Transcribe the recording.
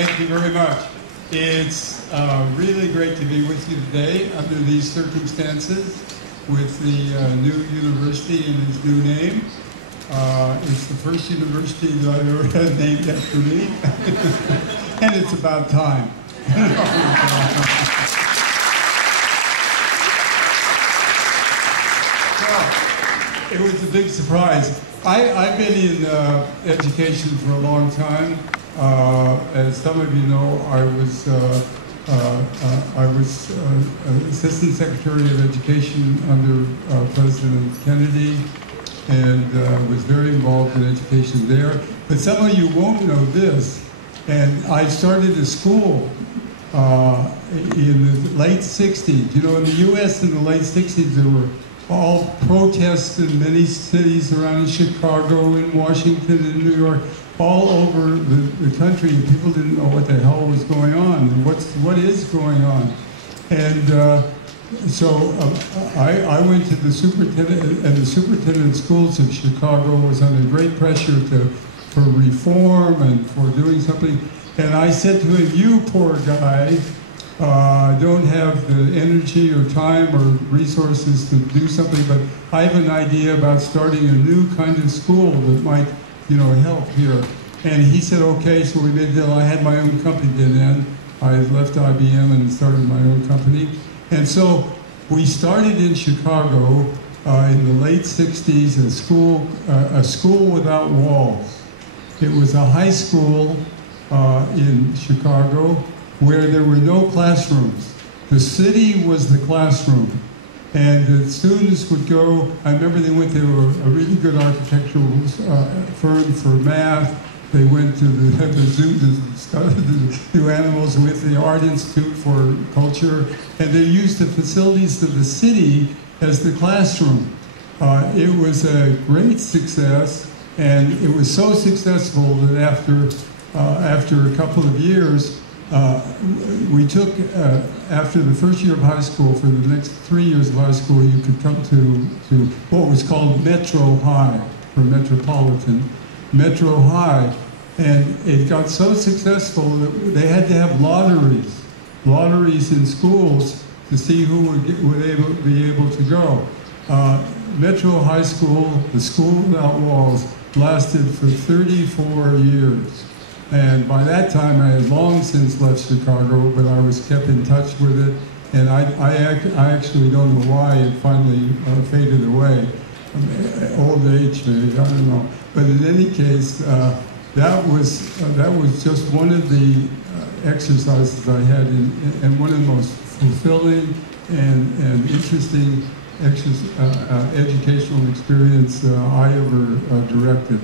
Thank you very much. It's really great to be with you today under these circumstances with the new university and its new name. It's the first university that I've ever had named after me, and it's about time. Well, it was a big surprise. I've been in education for a long time. As some of you know, I was Assistant Secretary of Education under President Kennedy, and was very involved in education there. But some of you won't know this, and I started a school in the late 60s. You know, in the U.S. in the late 60s, there were all protests in many cities around Chicago, in Washington, in New York, all over the country, and people didn't know what the hell was going on and what is going on. And I went to the superintendent, and the superintendent of schools of Chicago was under great pressure for reform and for doing something. And I said to him, "You poor guy, don't have the energy or time or resources to do something, but I have an idea about starting a new kind of school that might, you know, help here." And he said, "Okay," so we made a deal. I had my own company then. I left IBM and started my own company. And so we started in Chicago in the late 60s, a school without walls. It was a high school in Chicago where there were no classrooms. The city was the classroom. And the students would go, I remember they went to a really good architectural firm for math. They went to the zoo to study the animals, with the Art Institute for Culture, and they used the facilities of the city as the classroom. It was a great success, and it was so successful that after a couple of years, we took, after the first year of high school, for the next 3 years of high school, you could come to what was called Metro High, or Metropolitan, Metro High. And it got so successful that they had to have lotteries in schools to see who would be able to go. Metro High School, the school without walls, lasted for 34 years. And by that time, I had long since left Chicago, but I was kept in touch with it. And I actually don't know why it finally faded away. Old age, maybe, I don't know. But in any case, that was just one of the exercises I had, and one of the most fulfilling and interesting educational experience I ever directed.